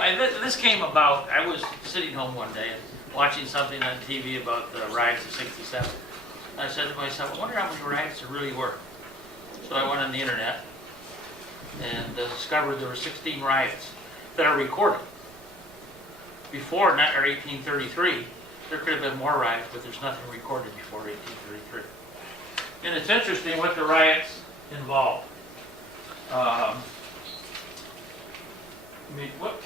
anyway, this came about, I was sitting home one day and watching something on TV about the riots of '67. I said to myself, I wonder how many riots there really were. So I went on the internet and discovered there were 16 riots that are recorded. Before 1833, there could have been more riots, but there's nothing recorded before 1833. And it's interesting what the riots involved. Whoops.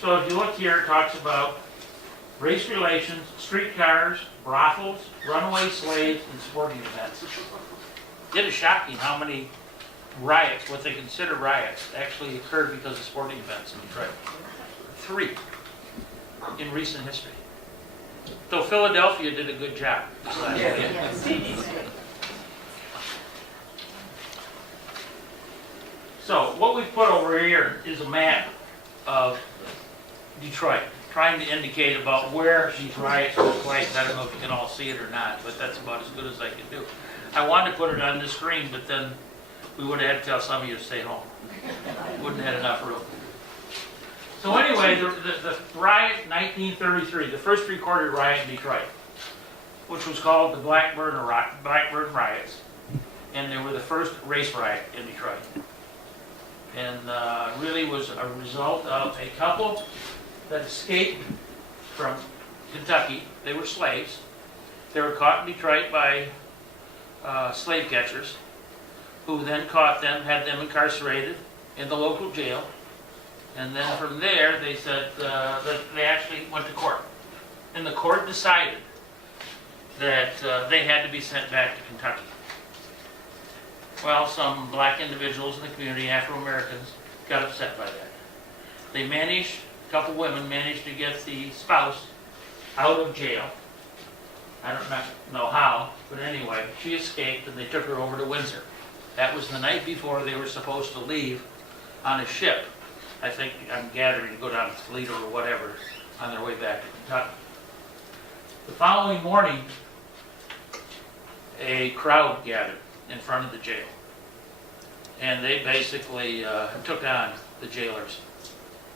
So if you look here, it talks about race relations, streetcars, brothels, runaway slaves, and sporting events. It is shocking how many riots, what they consider riots, actually occurred because of sporting events in Detroit. 3 in recent history. So Philadelphia did a good job. So what we've put over here is a map of Detroit, trying to indicate about where these riots took place. I don't know if you can all see it or not, but that's about as good as I can do. I wanted to put it on the screen, but then we would have had to tell some of you to stay home. Wouldn't have had enough room. So anyway, the riot in 1933, the first recorded riot in Detroit, which was called the Blackburn Riots, and they were the first race riot in Detroit. And really was a result of a couple that escaped from Kentucky. They were slaves. They were caught in Detroit by slave catchers, who then caught them, had them incarcerated in the local jail. And then from there, they said that they actually went to court. And the court decided that they had to be sent back to Kentucky. Well, some black individuals in the community, Afro-Americans, got upset by that. They managed, a couple women managed to get the spouse out of jail. I don't know how, but anyway, she escaped and they took her over to Windsor. That was the night before they were supposed to leave on a ship. I think, I'm gathering, to go down to Toledo or whatever, on their way back to Kentucky. The following morning, a crowd gathered in front of the jail. And they basically took on the jailers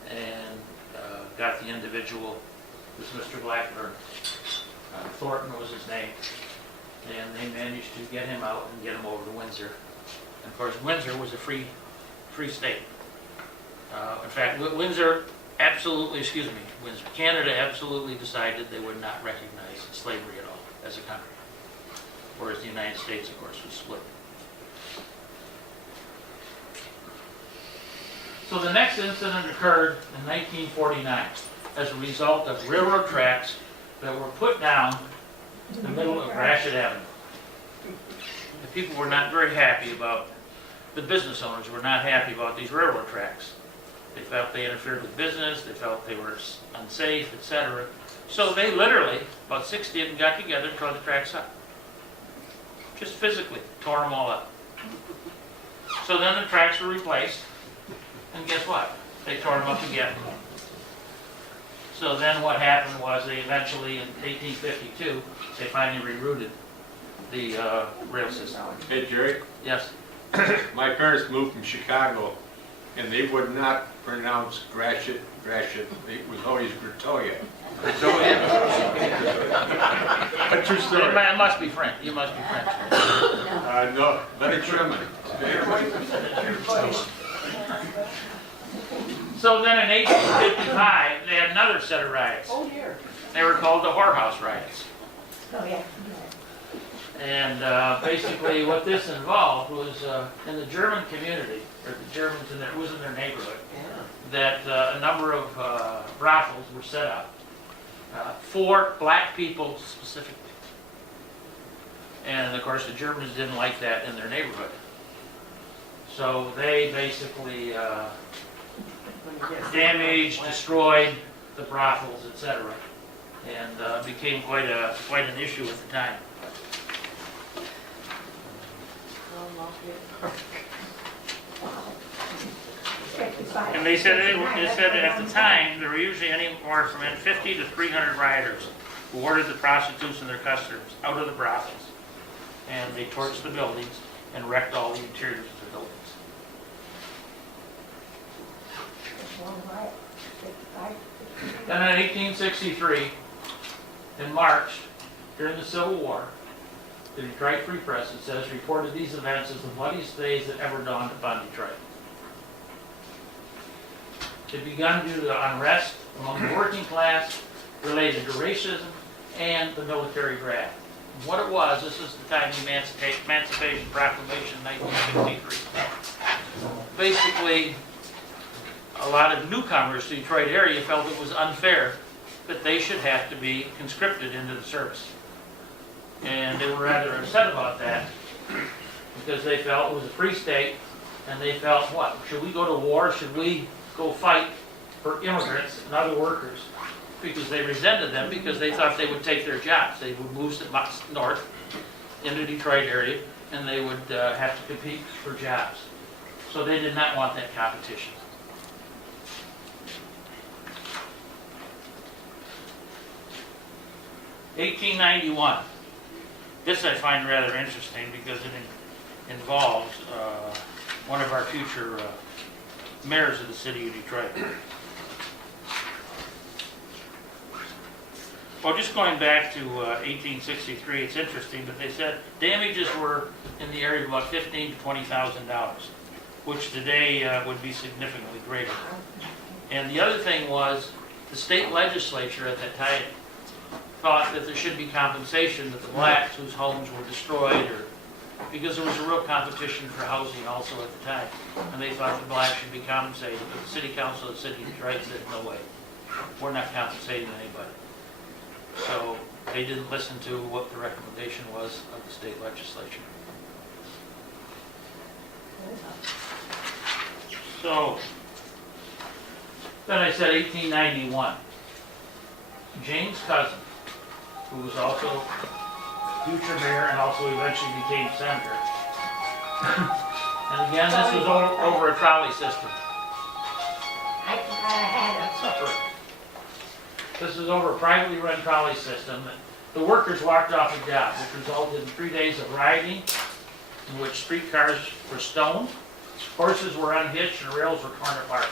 and got the individual, this Mr. Blackburn, Thornton was his name, and they managed to get him out and get him over to Windsor. And of course, Windsor was a free state. In fact, Windsor absolutely, Canada absolutely decided they would not recognize slavery at all as a country. Whereas the United States, of course, was split. So the next incident occurred in 1949 as a result of railroad tracks that were put down in the middle of Gratiot Avenue. The people were not very happy about, the business owners were not happy about these railroad tracks. They felt they interfered with business, they felt they were unsafe, etc. So they literally, about 60 of them got together and tore the tracks up. Just physically tore them all up. So then the tracks were replaced, and guess what? They tore them up again. So then what happened was they eventually, in 1852, they finally rerouted the rail system. Hey, Jerry, Yes. my parents moved from Chicago, and they would not pronounce Gratiot. It was always Gratoya. A true story. It must be French. You must be French. No, let it trim it. So then in 1855, they had another set of riots. Oh dear. They were called the whorehouse riots. Oh yeah. And basically what this involved was in the German community, or the Germans it was in their neighborhood, that a number of brothels were set up for black people specifically. And of course the Germans didn't like that in their neighborhood. So they basically damaged, destroyed the brothels, etc. And became quite an issue at the time. And they said at the time there were usually anywhere from 50 to 300 rioters who ordered the prostitutes and their customers out of the brothels, and they torched the buildings and wrecked all the interiors of the buildings. Then in 1863, in March, during the Civil War, the Detroit Free Press, it says, reported these events as the bloodiest days that ever dawned upon Detroit. It began due to unrest among the working class related to racism and the military draft. What it was, this is the time of the Emancipation Proclamation in 1963. Basically, a lot of newcomers to the Detroit area felt it was unfair that they should have to be conscripted into the service. And they were rather upset about that because they felt it was a free state and they felt, what, should we go to war? Should we go fight for immigrants and other workers? Because they resented them because they thought they would take their jobs. They would move north into the Detroit area and they would have to compete for jobs. So they did not want that competition. (1891). This I find rather interesting because it involves one of our future mayors of the city of Detroit. Well, just going back to 1863, it's interesting, but they said damages were in the area of about $15,000 to $20,000, which today would be significantly greater. And the other thing was the state legislature at that time thought that there should be compensation that the blacks whose homes were destroyed, or because there was a real competition for housing also at the time, and they thought the blacks should be compensated. But the city council of the city of Detroit said, no way, we're not compensating anybody. So they didn't listen to what the recommendation was of the state legislature. So then I said 1891. James Cousin, who was also future mayor and also eventually became senator. And again, this was over a trolley system. This is over a privately run trolley system. The workers walked off the job, which resulted in 3 days of rioting, in which streetcars were stoned, horses were unhitched, and rails were torn apart.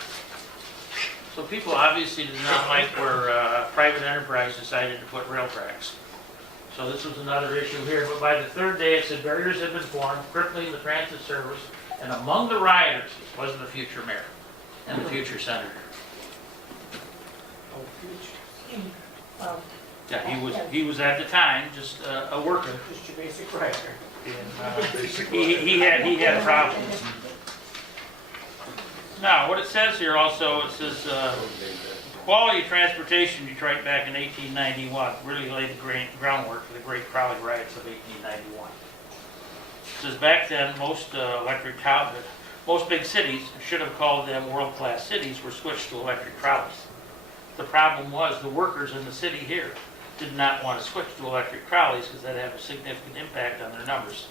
So people obviously did not like where private enterprise decided to put rail tracks. So this was another issue here. But by the third day, it said barriers had been formed, crippling the transit service, and among the rioters was the future mayor and the future senator. Yeah, he was at the time just a worker. Just your basic writer. And, he had problems. Now, what it says here also, it says quality of transportation in Detroit back in 1891 really laid the groundwork for the great trolley riots of 1891. It says back then most big cities, should have called them world-class cities, were switched to electric trolleys. The problem was the workers in the city here did not want to switch to electric trolleys because that had a significant impact on their numbers.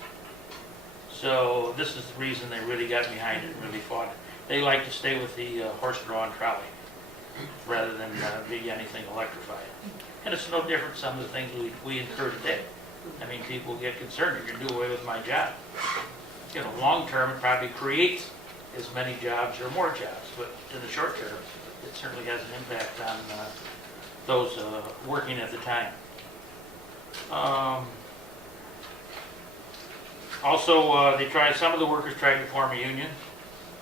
So this is the reason they really got behind it and really fought it. They like to stay with the horse-drawn trolley rather than be anything electrified. And it's no different from some of the things we incur today. I mean, people get concerned, you're going to do away with my job. You know, long-term, it probably creates as many jobs or more jobs, but in the short term, it certainly has an impact on those working at the time. Also, some of the workers tried to form a union.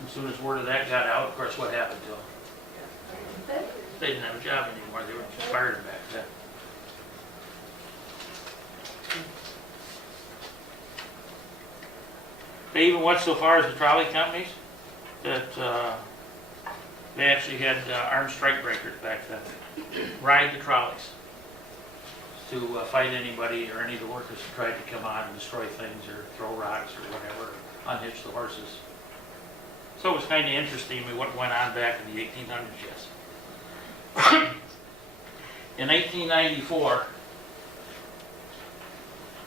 As soon as word of that got out, of course, what happened to them? They didn't have a job anymore. They were just fired back then. They even went so far as the trolley companies that they actually had armed strike breakers back then ride the trolleys to fight anybody or any of the workers who tried to come on and destroy things or throw rocks or whatever, unhitch the horses. So it was kind of interesting what went on back in the 1800s, yes. In 1894,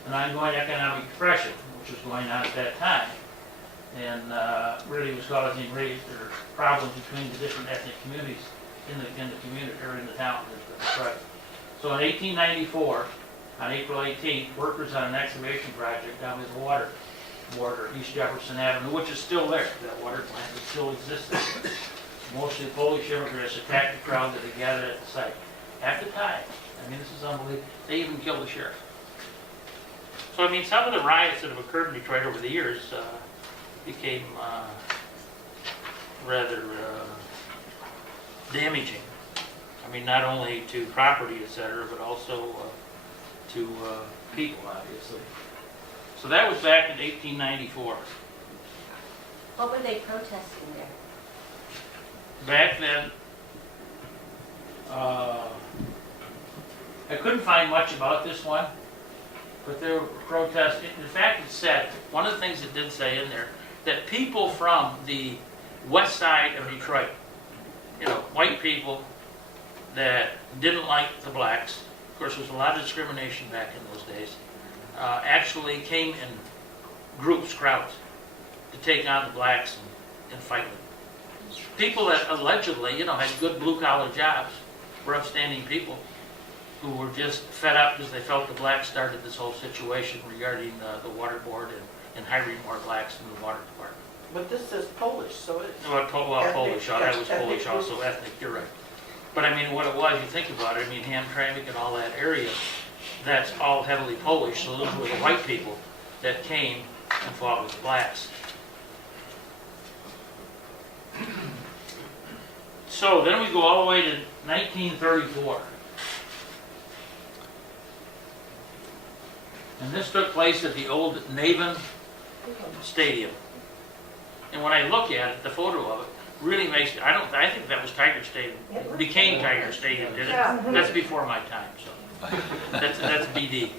an ongoing economic depression, which was going on at that time, and really was causing problems between the different ethnic communities in the community or in the town. So in 1894, on April 18th, workers on an excavation project down with the water border, East Jefferson Avenue, which is still there. That water plant that still exists. mostly Polish immigrants, attacked the crowd that had gathered at the site. At the time, I mean, this is unbelievable, they even killed the sheriff. So, I mean, some of the riots that have occurred in Detroit over the years became rather damaging. I mean, not only to property, et cetera, but also to people, obviously. So that was back in 1894. What were they protesting there? Back then, I couldn't find much about this one, but there were protests. In fact, it said, one of the things it did say in there, that people from the west side of Detroit, you know, white people that didn't like the blacks, of course there was a lot of discrimination back in those days, actually came in groups, crowds, to take on the blacks and fight them. People that allegedly, you know, had good blue-collar jobs, were upstanding people who were just fed up because they felt the blacks started this whole situation regarding the water board and hiring more blacks in the water department. But this is Polish, so it's... Well, Polish, I was ethnic Polish also, groups. ethnic, you're right. But I mean, what it was, you think about it, I mean, Hamtramck and all that area, that's all heavily Polish, so those were the white people that came and fought with the blacks. So then we go all the way to 1934. And this took place at the old Navan Stadium. And when I look at it, the photo of it really makes, I think that was Tiger Stadium. It became Tiger Stadium, did it? That's before my time, so. That's BD.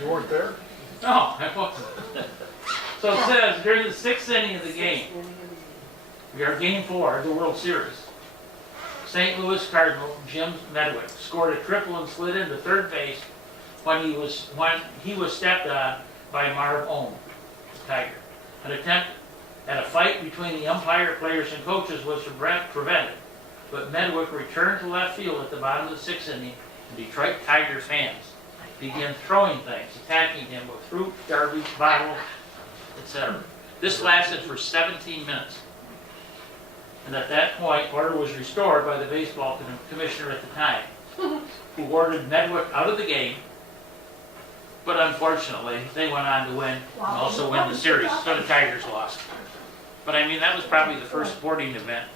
You weren't there? No, I wasn't. So it says, during the 6th inning of the game, we are Game 4 of the World Series. St. Louis Cardinal Jim Medwick scored a triple and slid into third base when he was stepped on by Marv Ohm, the Tiger. An attempt at a fight between the umpire, players, and coaches was prevented, but Medwick returned to left field at the bottom of the 6th inning, and Detroit Tiger fans began throwing things, attacking him with fruit, garbage, bottles, etc. This lasted for 17 minutes. And at that point, order was restored by the baseball commissioner at the time, who ordered Medwick out of the game. But unfortunately, they went on to win and also win the series, so the Tigers lost. But I mean, that was probably the first sporting event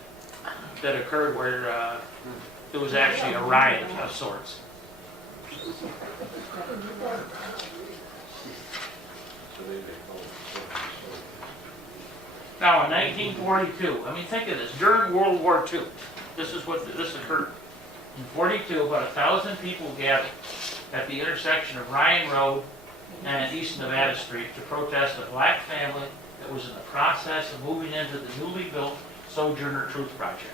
that occurred where there was actually a riot of sorts. Now, in 1942, I mean, think of this, during World War II, this occurred. In 42, about 1,000 people gathered at the intersection of Ryan Road and East Nevada Street to protest a black family that was in the process of moving into the newly built Sojourner Truth Project,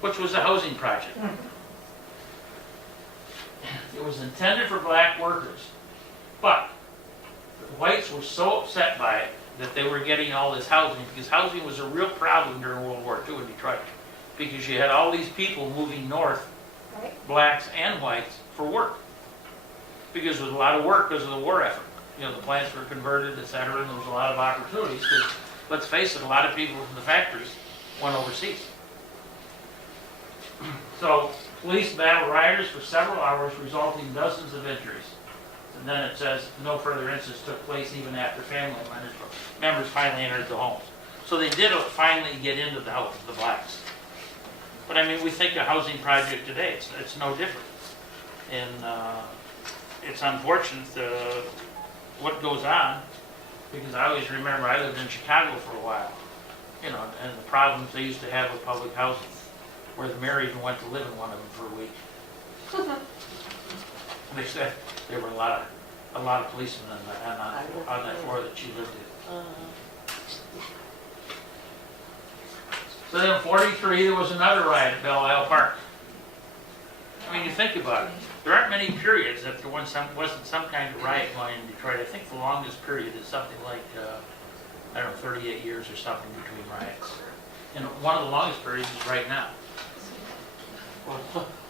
which was a housing project. It was intended for black workers, but the whites were so upset by it that they were getting all this housing, because housing was a real problem during World War II in Detroit, because you had all these people moving north, blacks and whites, for work, because there was a lot of work because of the war effort. You know, the plants were converted, etc., and there was a lot of opportunities, because, let's face it, a lot of people from the factories went overseas. So, police battled rioters for several hours, resulting in dozens of injuries. And then it says no further incidents took place even after family members finally entered the homes. So they did finally get into the house, the blacks. But I mean, we think a housing project today, it's no different. And it's unfortunate what goes on, because I always remember I lived in Chicago for a while, you know, and the problems they used to have with public housing, where the mayor even went to live in one of them for a week. They said there were a lot of policemen on that floor that she lived in. So then in 43, there was another riot at Belle Isle Park. I mean, you think about it. There aren't many periods that there wasn't some kind of riot going in Detroit. I think the longest period is something like, I don't know, 38 years or something between riots. And one of the longest periods is right now.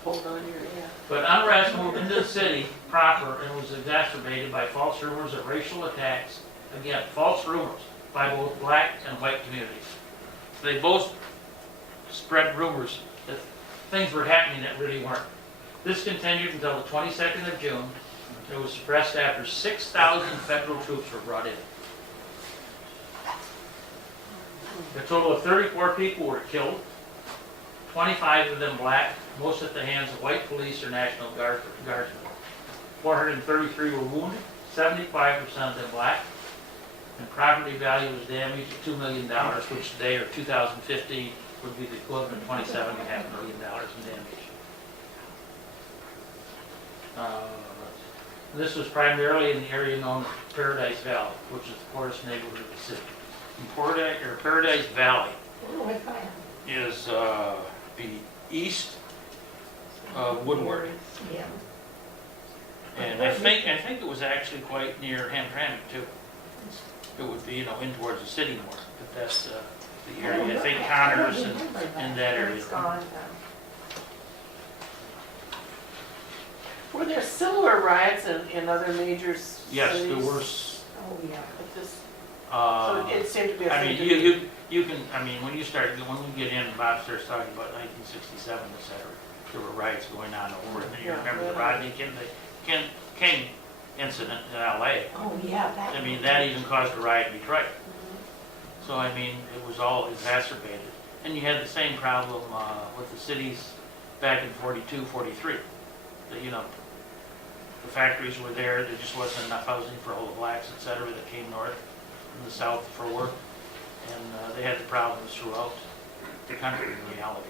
Hold on here, yeah. But unrest moved into the city proper and was exacerbated by false rumors of racial attacks. Again, false rumors by both black and white communities. They both spread rumors that things were happening that really weren't. This continued until the 22nd of June. It was suppressed after 6,000 federal troops were brought in. A total of 34 people were killed, 25 of them black, most at the hands of white police or National Guardsmen. 433 were wounded, 75% of them black, and property value was damaged at $2 million, which today, or 2015, would be the equivalent of $27.5 million in damage. This was primarily in the area known as Paradise Valley, which is the poorest neighborhood of the city. Paradise Valley is the east of Woodward. Yeah. And I think it was actually quite near Hamtramck too. It would be, in towards the city more, but that's the area. I think Connors and that area. It's gone. Were there similar riots in other major cities? Yes, there were. Oh, yeah. But this, Uh, so it seemed to be a I thing mean, to do. you can, when when we get in, Bob starts talking about 1967, et cetera, there were riots going on over, and you Yeah, remember the yeah. Rodney King incident in LA. Oh, yeah. I mean, that even caused a riot in Detroit. So, I mean, it was all exacerbated. And you had the same problem with the cities back in 42, 43. The factories were there, there just wasn't enough housing for all the blacks, et cetera, that came north from the south for work. And they had the problems throughout the country in reality.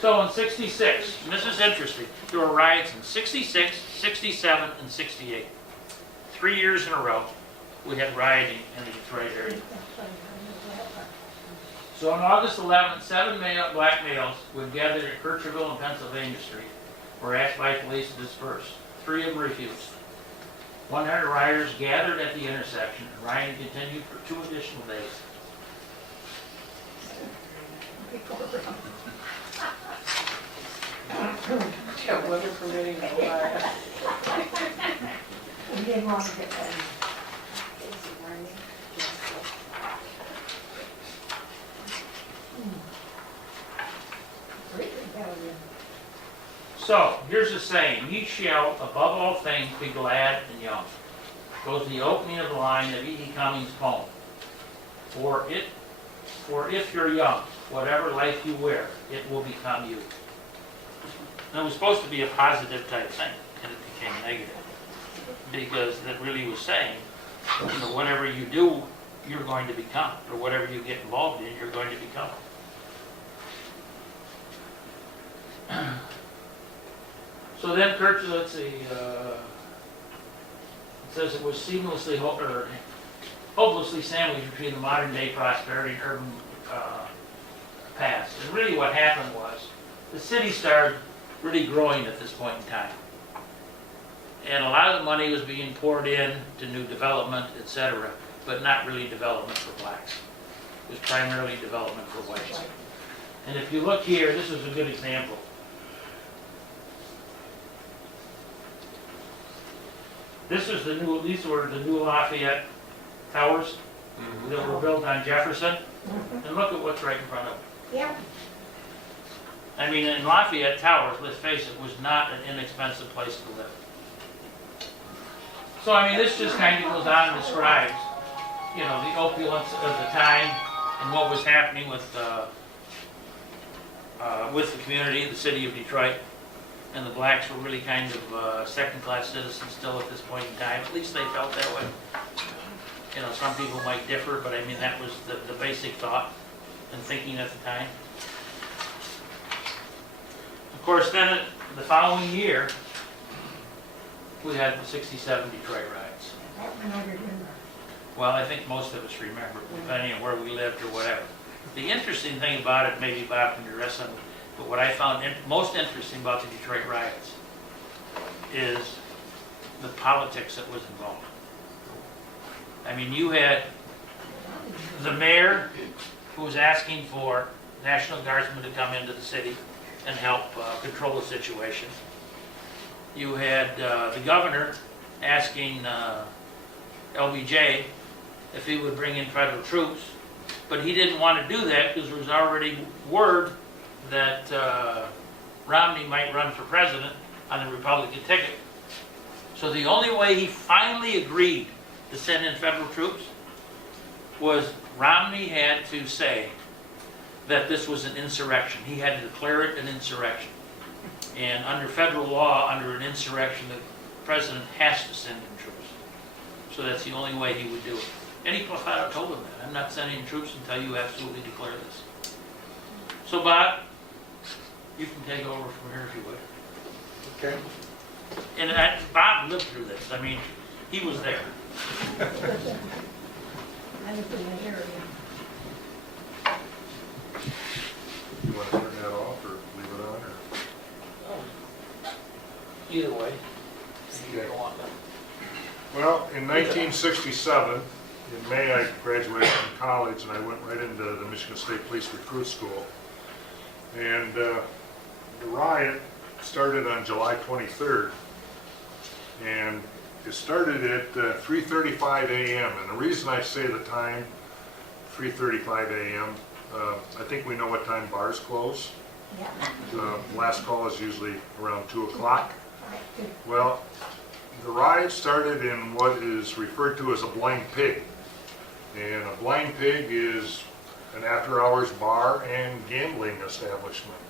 So in 66, and this is interesting, there were riots in 66, 67, and 68. 3 years in a row, we had rioting in the Detroit area. So on August 11th, 7 black males would gather at Kircherville and Pennsylvania Street, were asked by police to disperse. 3 of them refused. 100 rioters gathered at the intersection, and rioting continued for 2 additional days. Yeah, weather permitting, no riot. We didn't want to get that. Great rebellion. So, here's the saying, ye shall, above all things, be glad and young. Goes the opening of the line of E.E. Cummings' poem. For if you're young, whatever life you wear, it will become you. And it was supposed to be a positive type thing, and it became negative. Because that really was saying, whatever you do, you're going to become, or whatever you get involved in, you're going to become. So then let's see, it says it was seamlessly, or hopelessly sandwiched between the modern day prosperity and urban past. And really what happened was, the city started really growing at this point in time. And a lot of the money was being poured in to new development, et cetera, but not really development for blacks. It was primarily development for whites. And if you look here, this is a good example. These were the new Lafayette towers that were built on Jefferson. And look at what's right in front of them. Yeah. I mean, in Lafayette Towers, let's face it, was not an inexpensive place to live. So, I mean, this just kind of goes on and describes, the opulence of the time and what was happening with the community, the city of Detroit. And the blacks were really kind of second-class citizens still at this point in time. At least they felt that way. Some people might differ, but I mean, that was the basic thought and thinking at the time. Of course, then the following year, we had the 67 Detroit riots. That one I remember. Well, I think most of us remember, depending on where we lived or whatever. The interesting thing about it, maybe Bob can address some, but what I found most interesting about the Detroit riots is the politics that was involved. I mean, you had the mayor who was asking for National Guardsmen to come into the city and help control the situation. You had the governor asking LBJ if he would bring in federal troops. But he didn't want to do that because there was already word that Romney might run for president on the Republican ticket. So the only way he finally agreed to send in federal troops was Romney had to say that this was an insurrection. He had to declare it an insurrection. And under federal law, under an insurrection, the president has to send in troops. So that's the only way he would do it. And he flat out told him that. I'm not sending in troops until you absolutely declare this. So Bob, you can take over from here if you would. Okay. And Bob lived through this. I mean, he was there. I was in the area. You want to turn that off or leave it on, or? Either way. Okay. Go on. Well, in 1967, in May, I graduated from college and I went right into the Michigan State Police Recruit School. And the riot started on July 23rd. And it started at 3:35 a.m. And the reason I say the time, 3:35 a.m., I think we know what time bars close. Yeah. Last call is usually around 2 o'clock. Right, good. Well, the riot started in what is referred to as a blind pig. And a blind pig is an after-hours bar and gambling establishment.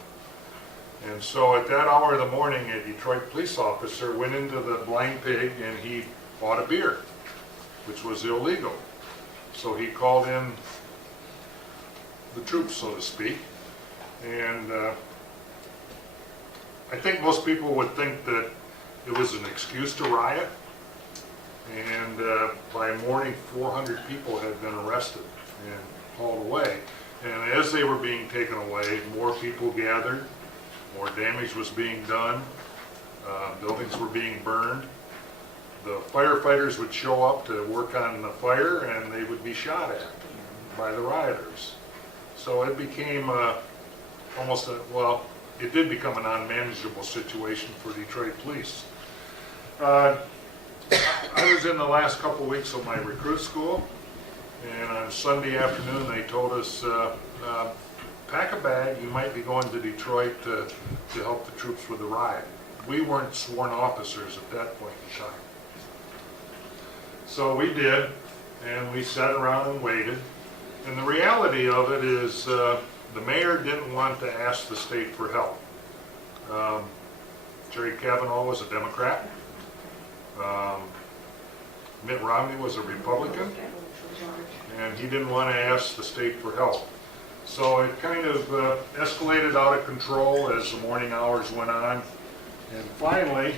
And so at that hour of the morning, a Detroit police officer went into the blind pig and he bought a beer, which was illegal. So he called in the troops, so to speak. And I think most people would think that it was an excuse to riot. And by morning, 400 people had been arrested and hauled away. And as they were being taken away, more people gathered, more damage was being done, buildings were being burned. The firefighters would show up to work on the fire and they would be shot at by the rioters. So it became it did become an unmanageable situation for Detroit police. I was in the last couple weeks of my recruit school, and on Sunday afternoon they told us, pack a bag, you might be going to Detroit to help the troops with the riot. We weren't sworn officers at that point in time. So we did, and we sat around and waited. And the reality of it is the mayor didn't want to ask the state for help. Jerry Kavanaugh was a Democrat. Mitt Romney was a Republican, and he didn't want to ask the state for help. So it kind of escalated out of control as the morning hours went on. And finally,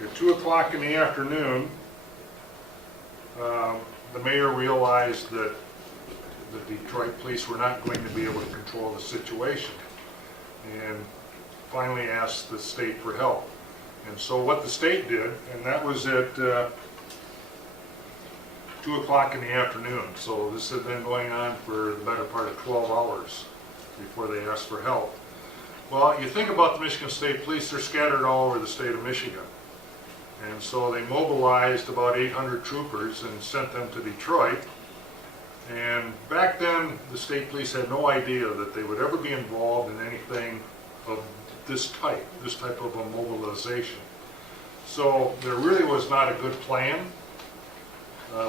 at 2 o'clock in the afternoon, the mayor realized that the Detroit police were not going to be able to control the situation, and finally asked the state for help. And so what the state did, and that was at 2 o'clock in the afternoon, so this had been going on for the better part of 12 hours before they asked for help. Well, you think about the Michigan State Police, they're scattered all over the state of Michigan. And so they mobilized about 800 troopers and sent them to Detroit. And back then, the state police had no idea that they would ever be involved in anything of this type of a mobilization. So there really was not a good plan.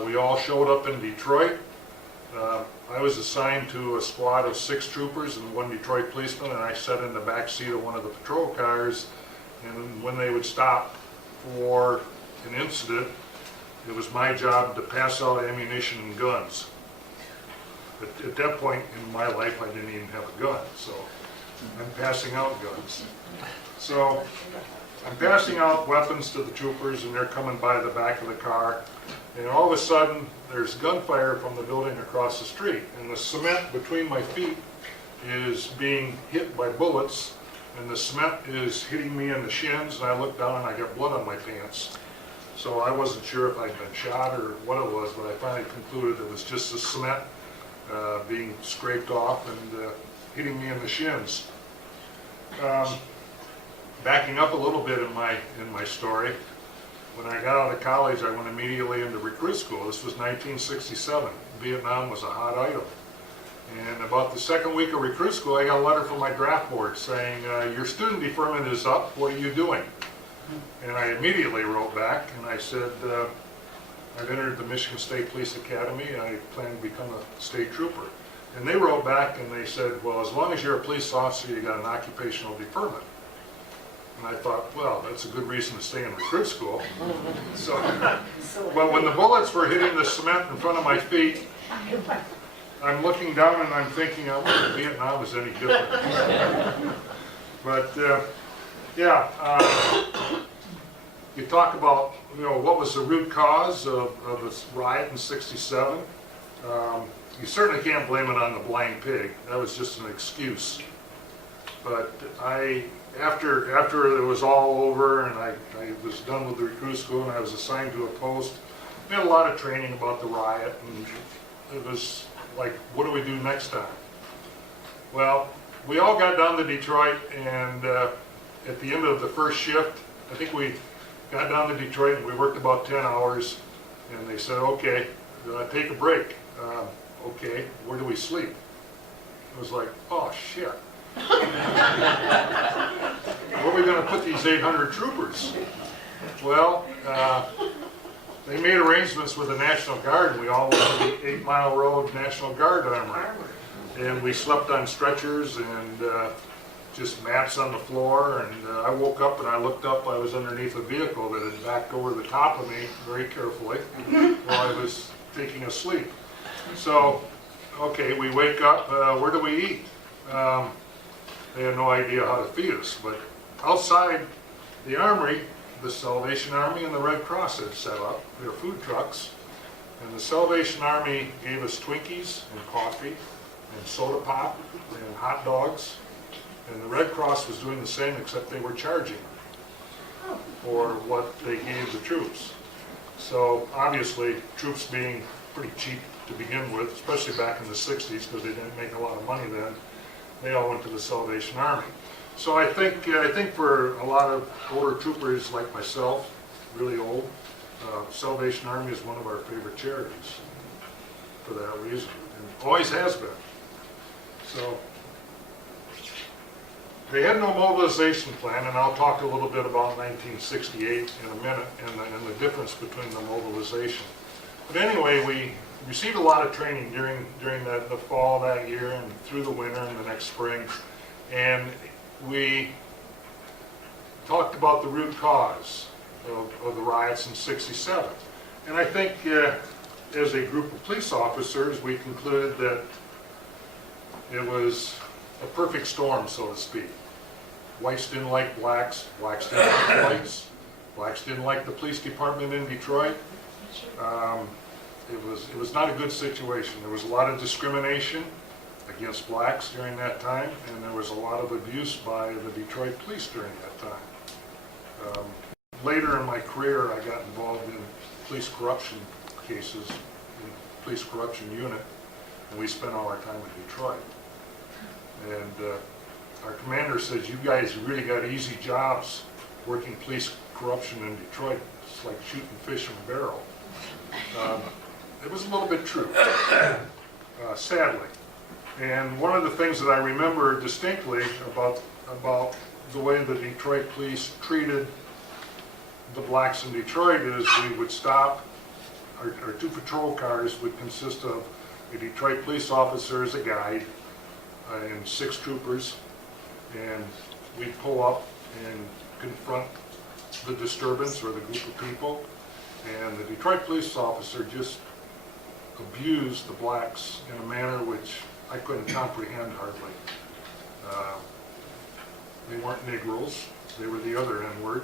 We all showed up in Detroit. I was assigned to a squad of 6 troopers and 1 Detroit policeman, and I sat in the back seat of one of the patrol cars. And when they would stop for an incident, it was my job to pass out ammunition and guns. At that point in my life, I didn't even have a gun, so I'm passing out guns. So I'm passing out weapons to the troopers, and they're coming by the back of the car, and all of a sudden, there's gunfire from the building across the street, and the cement between my feet is being hit by bullets, and the cement is hitting me in the shins, and I look down and I got blood on my pants. So I wasn't sure if I'd been shot or what it was, but I finally concluded it was just the cement being scraped off and hitting me in the shins. Backing up a little bit in my story, When I got out of college, I went immediately into recruit school. This was 1967. Vietnam was a hot item. And about the second week of recruit school, I got a letter from my draft board saying, your student deferment is up, what are you doing? And I immediately wrote back and I said, I've entered the Michigan State Police Academy, I plan to become a state trooper. And they wrote back and they said, well, as long as you're a police officer, you got an occupational deferment. And I thought, well, that's a good reason to stay in recruit school. So, but when the bullets were hitting the cement in front of my feet, I'm looking down and I'm thinking, I wonder if Vietnam is any different. But you talk about, what was the root cause of this riot in '67. You certainly can't blame it on the blind pig. That was just an excuse. But after it was all over and I was done with the recruit school and I was assigned to a post, we had a lot of training about the riot, and it was like, what do we do next time? Well, we all got down to Detroit, and at the end of the first shift, I think we got down to Detroit and we worked about 10 hours, and they said, okay, take a break. Okay, where do we sleep? It was like, oh shit. Where are we going to put these 800 troopers? Well, they made arrangements with the National Guard, and we all went to the 8 Mile Road National Guard Armory. And we slept on stretchers and just mats on the floor, and I woke up and I looked up, I was underneath a vehicle that had backed over the top of me very carefully while I was taking a sleep. So, okay, we wake up, where do we eat? They had no idea how to feed us, but outside the armory, the Salvation Army and the Red Cross had set up their food trucks, and the Salvation Army gave us Twinkies and coffee and soda pop and hot dogs, and the Red Cross was doing the same, except they were charging for what they gave the troops. So obviously, troops being pretty cheap to begin with, especially back in the 60s, because they didn't make a lot of money then, they all went to the Salvation Army. So I think for a lot of older troopers like myself, really old, Salvation Army is one of our favorite charities for that reason, and always has been. So they had no mobilization plan, and I'll talk a little bit about 1968 in a minute and the difference between the mobilization. But anyway, we received a lot of training during the fall of that year and through the winter and the next spring, and we talked about the root cause of the riots in '67. And I think as a group of police officers, we concluded that it was a perfect storm, so to speak. Whites didn't like blacks, blacks didn't like whites, blacks didn't like the police department in Detroit. It was not a good situation. There was a lot of discrimination against blacks during that time, and there was a lot of abuse by the Detroit police during that time. Later in my career, I got involved in police corruption cases, in the police corruption unit, and we spent all our time in Detroit. And our commander says, you guys really got easy jobs working police corruption in Detroit. It's like shooting fish from a barrel. It was a little bit true, sadly. And one of the things that I remember distinctly about the way the Detroit police treated the blacks in Detroit is we would stop, our 2 patrol cars would consist of a Detroit police officer as a guide and 6 troopers, and we'd pull up and confront the disturbance or the group of people, and the Detroit police officer just abused the blacks in a manner which I couldn't comprehend hardly. They weren't Negroes, they were the other N-word.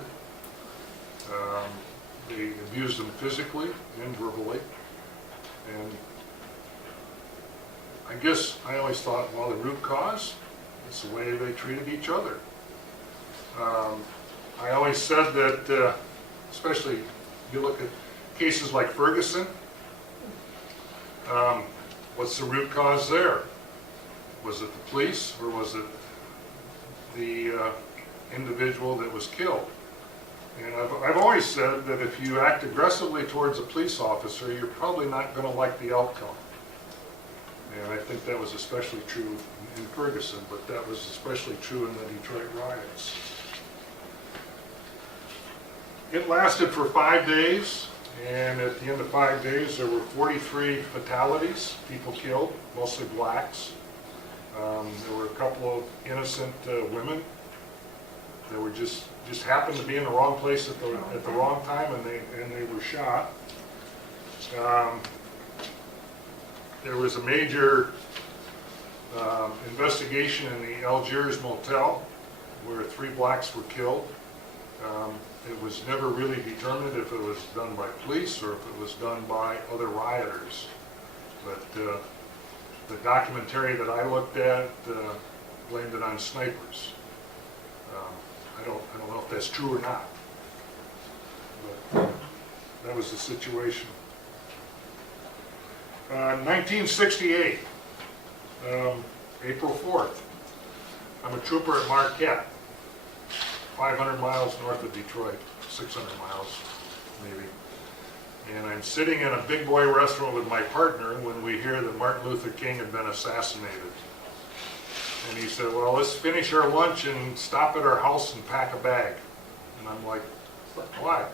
They abused them physically and verbally. And I guess I always thought, well, the root cause, it's the way they treated each other. I always said that, especially if you look at cases like Ferguson, what's the root cause there? Was it the police, or was it the individual that was killed? And I've always said that if you act aggressively towards a police officer, you're probably not going to like the outcome. And I think that was especially true in Ferguson, but that was especially true in the Detroit riots. It lasted for 5 days, and at the end of 5 days, there were 43 fatalities, people killed, mostly blacks. There were a couple of innocent women that were just happened to be in the wrong place at the wrong time, and they were shot. There was a major investigation in the Algiers motel where 3 blacks were killed. It was never really determined if it was done by police or if it was done by other rioters. But the documentary that I looked at blamed it on snipers. I don't know if that's true or not, but that was the situation. 1968, April 4th. I'm a trooper at Marquette, 500 miles north of Detroit, 600 miles maybe. And I'm sitting in a big boy restaurant with my partner when we hear that Martin Luther King had been assassinated. And he said, well, let's finish our lunch and stop at our house and pack a bag. And I'm like, why?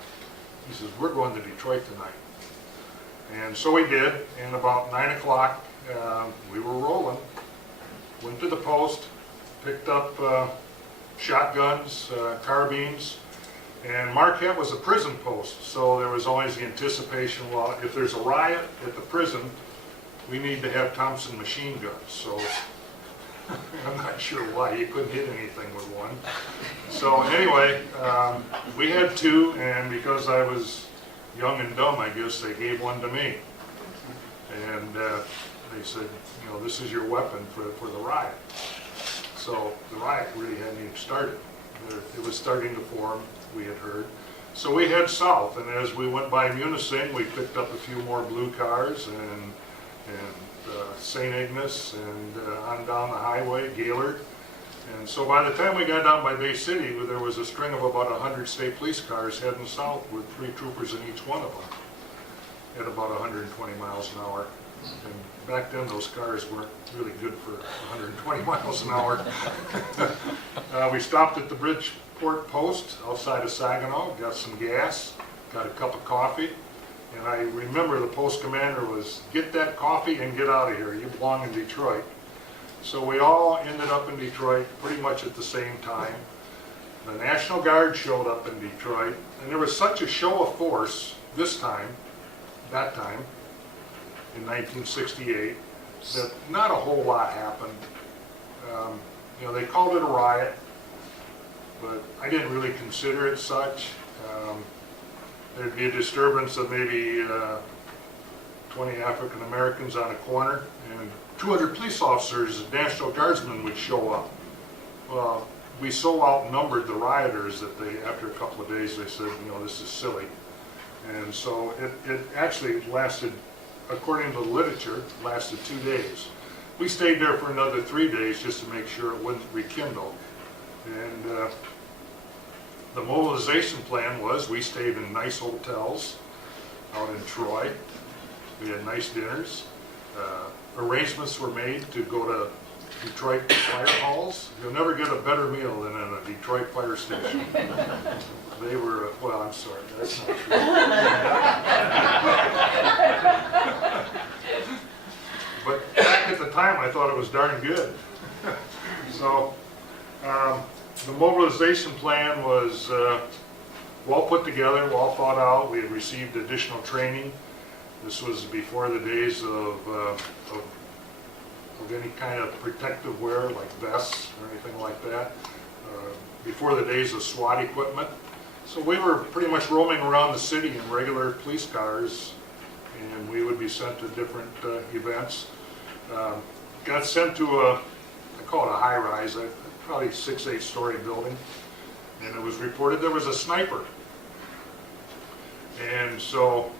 He says, we're going to Detroit tonight. And so we did, and about 9 o'clock, we were rolling, went to the post, picked up shotguns, carbines, and Marquette was a prison post, so there was always the anticipation, well, if there's a riot at the prison, we need to have Thompson machine guns. So I'm not sure why, you couldn't hit anything with one. So anyway, we had 2, and because I was young and dumb, I guess, they gave one to me. And they said, you know, this is your weapon for the riot. So the riot really hadn't even started. It was starting to form, we had heard. So we head south, and as we went by Munising, we picked up a few more blue cars and St. Ignace and on down the highway, Gaylord. And so by the time we got down by Bay City, there was a string of about 100 state police cars heading south with 3 troopers in each one of them at about 120 miles an hour. And back then, those cars weren't really good for 120 miles an hour. We stopped at the Bridgeport Post outside of Saginaw, got some gas, got a cup of coffee. And I remember the post commander was, get that coffee and get out of here, you belong in Detroit. So we all ended up in Detroit pretty much at the same time. The National Guard showed up in Detroit, and there was such a show of force that time, in 1968, that not a whole lot happened. You know, they called it a riot, but I didn't really consider it such. There'd be a disturbance of maybe 20 African Americans on a corner, and 200 police officers, National Guardsmen would show up. Well, we so outnumbered the rioters that after a couple of days, they said, you know, this is silly. And so it actually lasted, according to the literature, lasted 2 days. We stayed there for another 3 days just to make sure it wouldn't rekindle. And the mobilization plan was we stayed in nice hotels out in Troy. We had nice dinners. Arrangements were made to go to Detroit fire halls. You'll never get a better meal than in a Detroit fire station. They were, well, I'm sorry, that's not true. But back at the time, I thought it was darn good. So the mobilization plan was well put together, well thought out. We had received additional training. This was before the days of any kind of protective wear, like vests or anything like that. Before the days of SWAT equipment. So we were pretty much roaming around the city in regular police cars, and we would be sent to different events. Got sent to I call it a high-rise, probably 6-8 story building, and it was reported there was a sniper. And so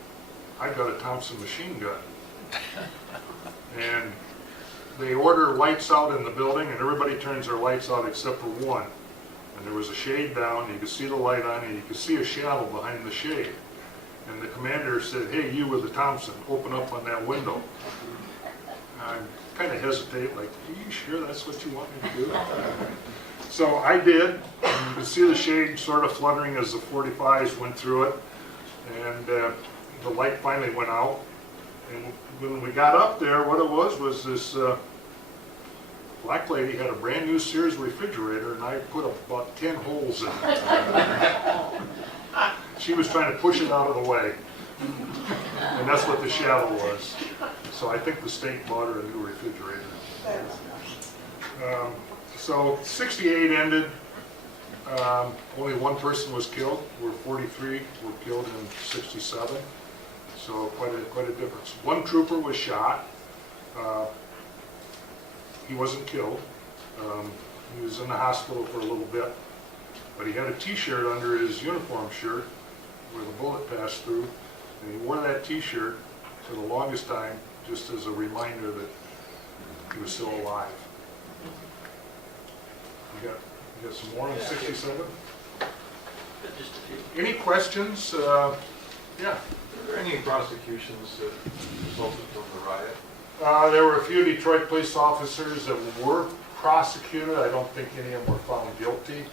I got a Thompson machine gun. And they order lights out in the building, and everybody turns their lights out except for one. and there was a shade down, you could see the light on, and you could see a shadow behind the shade. And the commander said, "Hey, you with the Thompson, open up on that window." I kind of hesitate, like, "Are you sure that's what you want me to do?" So I did, and you could see the shade sort of fluttering as the 45s went through it, and the light finally went out. And when we got up there, what it was this black lady had a brand new Sears refrigerator, and I put about 10 holes in it. She was trying to push it out of the way, and that's what the shadow was. So I think the state bought her a new refrigerator. So 68 ended. Only one person was killed. We're 43 were killed in 67. So quite a difference. One trooper was shot. He wasn't killed. He was in the hospital for a little bit, but he had a T-shirt under his uniform shirt where the bullet passed through, and he wore that T-shirt for the longest time just as a reminder that he was still alive. You got some more on 67? Just a few. Any questions? Yeah. Were there any prosecutions that resulted from the riot? There were a few Detroit police officers that were prosecuted. I don't think any of them were found guilty.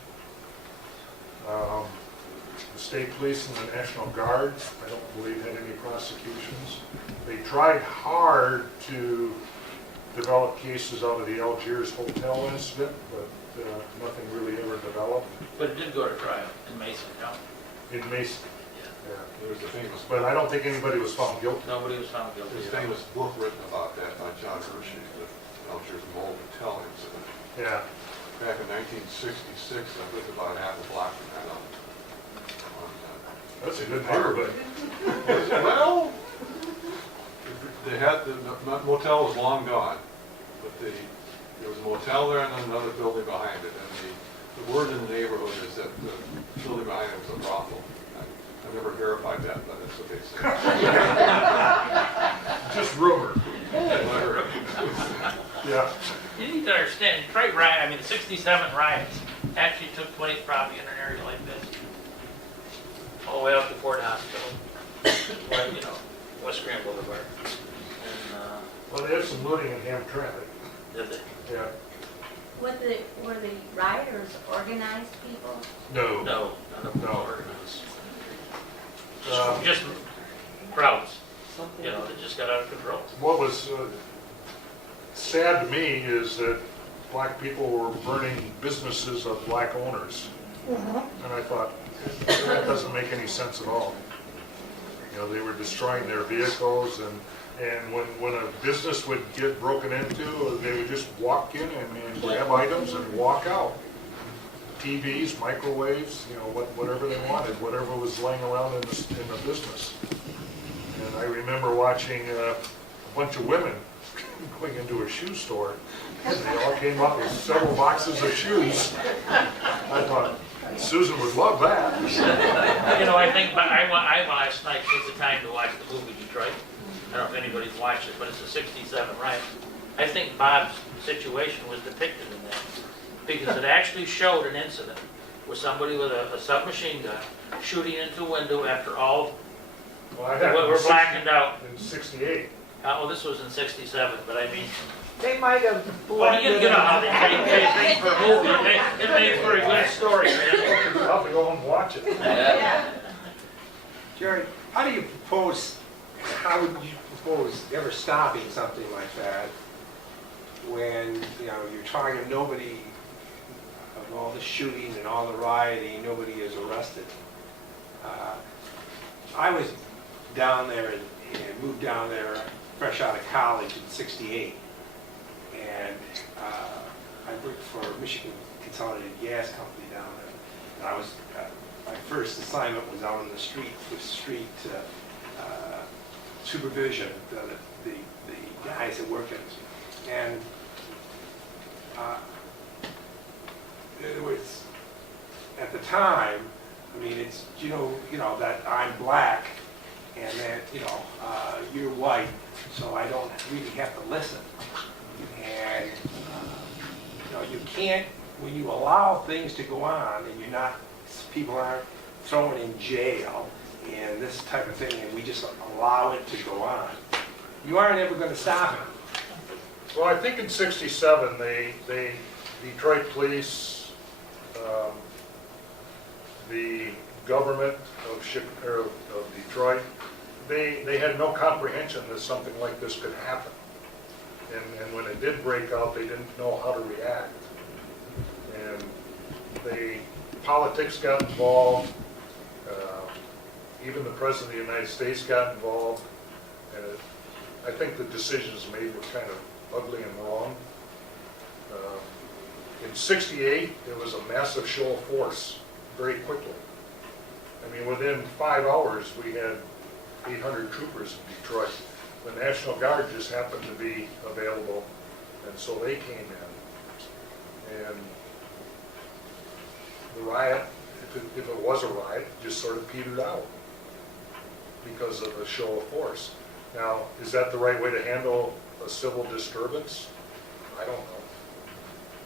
The state police and the National Guard, I don't believe had any prosecutions. They tried hard to develop cases out of the Algiers hotel incident, but nothing really ever developed But it did go to trial in Mason County. in Mason. Yeah. Yeah. There was the famous, But I don't think anybody was found guilty. Nobody was found guilty. there's a famous book written about that by John Hershey, the Algiers Motel incident. Yeah. Back in 1966, I lived about half a block from that on That's a good neighborhood. well, they had, the motel was long gone, but there was a motel there and then another building behind it. And the word in the neighborhood is that the building behind it was a brothel. I've never verified that, but that's what they say. Just rumor. Whatever. Yeah. You need to understand, Detroit riot, I mean, the 67 riots actually took place probably in an area like this. All the way up to Ford Hospital, right, you know, West Grand Boulevard. And, Well, they had some looting in Hamtramck. did they? Yeah. Were the rioters organized people? No. No, none of them No. were organized. Just crowds, you know, that just got out of control. What was sad to me is that black people were burning businesses of black owners. And I thought, that doesn't make any sense at all. You know, they were destroying their vehicles, and when a business would get broken into, they would just walk in and grab items and walk out. TVs, microwaves, you know, whatever they wanted, whatever was laying around in the business. And I remember watching a bunch of women going into a shoe store, and they all came up with several boxes of shoes. I thought, Susan would love that. You know, I think, I last night took the time to watch the movie Detroit. I don't know if anybody's watched it, but it's a 67 riot. I think Bob's situation was depicted in that, because it actually showed an incident with somebody with a submachine gun shooting into a window after all Well, I had were blackened out. in 68. Well, this was in 67, but I mean, They might have well, you blended get in. on the thing for a movie. It made for a good story, man. I'll have to go home and watch it. Jerry, how would you propose ever stopping something like that when, you know, you're talking, nobody, of all the shooting and all the rioting, nobody is arrested? I was down there and moved down there fresh out of college in '68, and I worked for Michigan Consolidated Gas Company down there. And I was, my first assignment was out on the street with street supervision, the guys that work in it. And it was, at the time, I mean, it's, you know that I'm black and that, you're white, so I don't really have to listen. And, you can't when you allow things to go on and you're not, people aren't thrown in jail and this type of thing, and we just allow it to go on, you aren't ever gonna stop it. Well, I think in '67, Detroit police, the government of Detroit, they had no comprehension that something like this could happen. And when it did break out, they didn't know how to react. And politics got involved, even the President of the United States got involved, and I think the decisions made were kind of ugly and wrong. In '68, there was a massive show of force very quickly. I mean, within 5 hours, we had 800 troopers in Detroit. The National Guard just happened to be available, and so they came in. And the riot, if it was a riot, just sort of petered out because of the show of force. Now, is that the right way to handle a civil disturbance? I don't know.